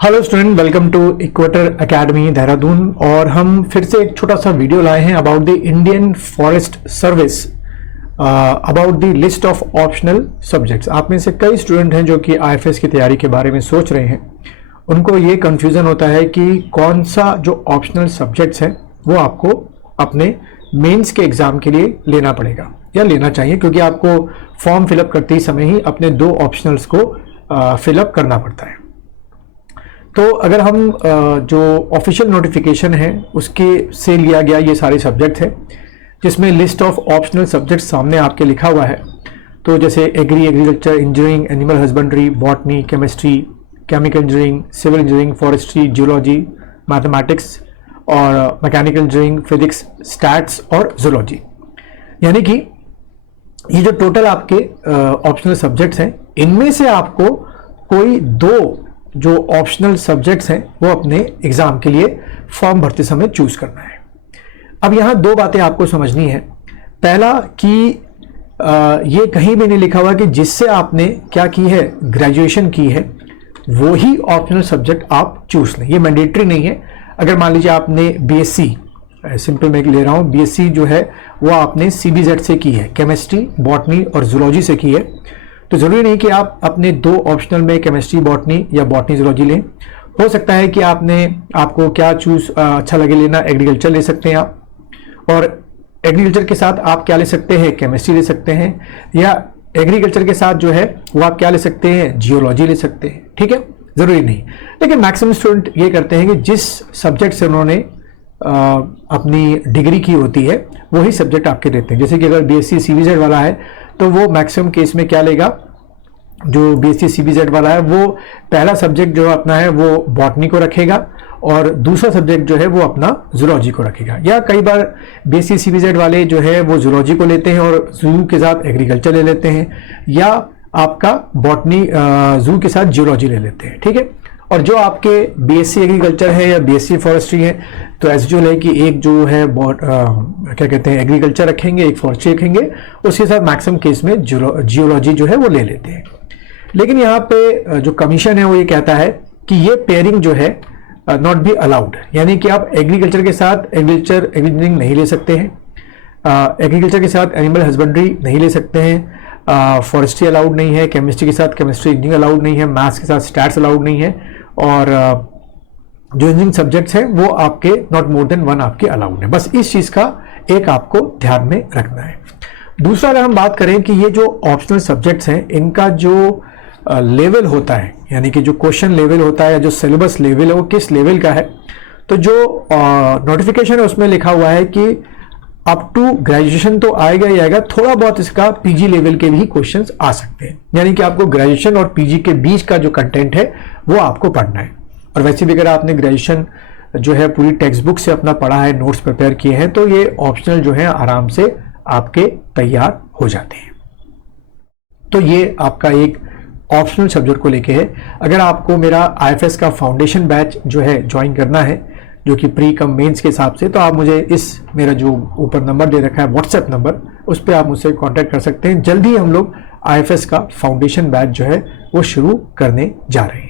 Hello student, welcome to Equator Academy Dehradun. और हम फिर से एक छोटा सा वीडियो लाए हैं about the Indian forest service, about the list of optional subjects. आप में से कई स्टूडेंट हैं जो कि आईएफएस की तैयारी के बारे में सोच रहे हैं। उनको ये कंफ्यूजन होता है कि कौन सा जो ऑप्शनल सब्जेक्ट्स हैं वो आपको अपने मेंस के एग्जाम के लिए लेना पड़ेगा या लेना चाहिए, क्योंकि आपको फॉर्म फिलअप करते ही समय ही अपने दो ऑप्शनल्स को फिलअप करना पड़ता है। तो अगर हम जो ऑफिशियल नोटिफिकेशन है उसके से लिया गया ये सारे सब्जेक्ट हैं, जिसमें लिस्ट ऑफ ऑप्शनल सब्जेक्ट सामने आपके लिखा हुआ है। तो जैसे agriculture, engineering, animal husbandry, botany, chemistry, chemical engineering, civil engineering, forestry, geology, mathematics और मैकेनिकल इंजीनियरिंग, फिजिक्स, स्टैट्स और जूलॉजी। यानी कि ये जो टोटल आपके ऑप्शनल सब्जेक्ट्स हैं, इनमें से आपको कोई दो जो ऑप्शनल सब्जेक्ट्स हैं वो अपने एग्जाम के लिए फॉर्म भरते समय चूज करना है। अब यहां दो बातें आपको समझनी है। पहला कि ये कहीं भी नहीं लिखा हुआ कि जिससे आपने क्या की है, ग्रेजुएशन की है, वो ही ऑप्शनल सब्जेक्ट आप चूज लें। ये मैंडेटरी नहीं है। अगर मान लीजिए आपने बीएससी, सिंपल मैं ले रहा हूं, बीएससी जो है वो आपने सीबीजेड से की है, केमिस्ट्री, बॉटनी और जूलॉजी से की है, तो जरूरी नहीं कि आप अपने दो ऑप्शनल में केमिस्ट्री, बॉटनी या बॉटनी जूलॉजी लें। हो सकता है कि आपको क्या चूज अच्छा लगे लेना, एग्रीकल्चर ले सकते हैं आप, और एग्रीकल्चर के साथ आप क्या ले सकते हैं, केमिस्ट्री ले सकते हैं, या एग्रीकल्चर के साथ जो है वो आप क्या ले सकते हैं, जियोलॉजी ले सकते हैं। ठीक है, जरूरी नहीं। लेकिन मैक्सिमम स्टूडेंट ये करते हैं कि जिस सब्जेक्ट से उन्होंने अपनी डिग्री की होती है वही सब्जेक्ट आपके देते हैं। जैसे कि अगर बीएससी सीबीजेड वाला है तो वो मैक्सिमम केस में क्या लेगा, जो बीएससी सीबीजेड वाला है वो पहला सब्जेक्ट जो अपना है वो बॉटनी को रखेगा और दूसरा सब्जेक्ट जो है वो अपना जूलॉजी को रखेगा। या कई बार बीएससी सीबीजेड वाले जो है वो जूलॉजी को लेते हैं और जू के साथ एग्रीकल्चर ले लेते हैं, या आपका बॉटनी जू के साथ जियोलॉजी ले लेते हैं। ठीक है, और जो आपके बीएससी एग्रीकल्चर है या बीएससी फॉरेस्ट्री है तो एसयूएल है कि एक जो है क्या कहते हैं, एग्रीकल्चर रखेंगे, एक फॉरेस्ट्री रखेंगे, उसके साथ मैक्सिमम केस में जियोलॉजी जो है वो ले लेते हैं। लेकिन यहाँ पे जो कमीशन है वो ये कहता है कि ये पेयरिंग जो है नॉट बी अलाउड, यानी कि आप एग्रीकल्चर के साथ एग्रीकल्चर इंजीनियरिंग नहीं ले सकते हैं, एग्रीकल्चर के साथ एनिमल हस्बेंड्री नहीं ले सकते हैं, फॉरेस्ट्री अलाउड नहीं है, केमिस्ट्री के साथ केमिस्ट्री इंजीनियरिंग अलाउड नहीं है, मैथ्स के साथ स्टैट्स अलाउड नहीं है, और जो इंजीनियरिंग सब्जेक्ट्स हैं वो आपके नॉट मोर देन वन आपके अलाउड है। बस इस चीज का एक आपको ध्यान में रखना है। दूसरा, अगर हम बात करें कि ये जो ऑप्शनल सब्जेक्ट्स हैं इनका जो लेवल होता है, यानी कि जो क्वेश्चन लेवल होता है या जो सिलेबस लेवल है वो किस लेवल का है, तो जो नोटिफिकेशन है उसमें लिखा हुआ है कि अप टू ग्रेजुएशन तो आएगा ही आएगा, थोड़ा बहुत इसका पीजी लेवल के भी क्वेश्चंस आ सकते हैं। यानी कि आपको ग्रेजुएशन और पीजी के बीच का जो कंटेंट है वो आपको पढ़ना है। और वैसे भी अगर आपने ग्रेजुएशन जो है पूरी टेक्स्ट बुक से अपना पढ़ा है, नोट्स प्रिपेयर किए हैं, तो ये ऑप्शनल जो है आराम से आपके तैयार हो जाते हैं। तो ये आपका एक ऑप्शनल सब्जेक्ट को लेके है। अगर आपको मेरा आईएफएस का फाउंडेशन बैच जो है ज्वाइन करना है, जो कि प्री कम मेंस के हिसाब से, तो आप मुझे इस मेरा जो ऊपर नंबर दे रखा है व्हाट्सएप नंबर, उस पर आप मुझसे कांटेक्ट कर सकते हैं। जल्दी हम लोग आईएफएस का फाउंडेशन बैच जो है वो शुरू करने जा रहे हैं।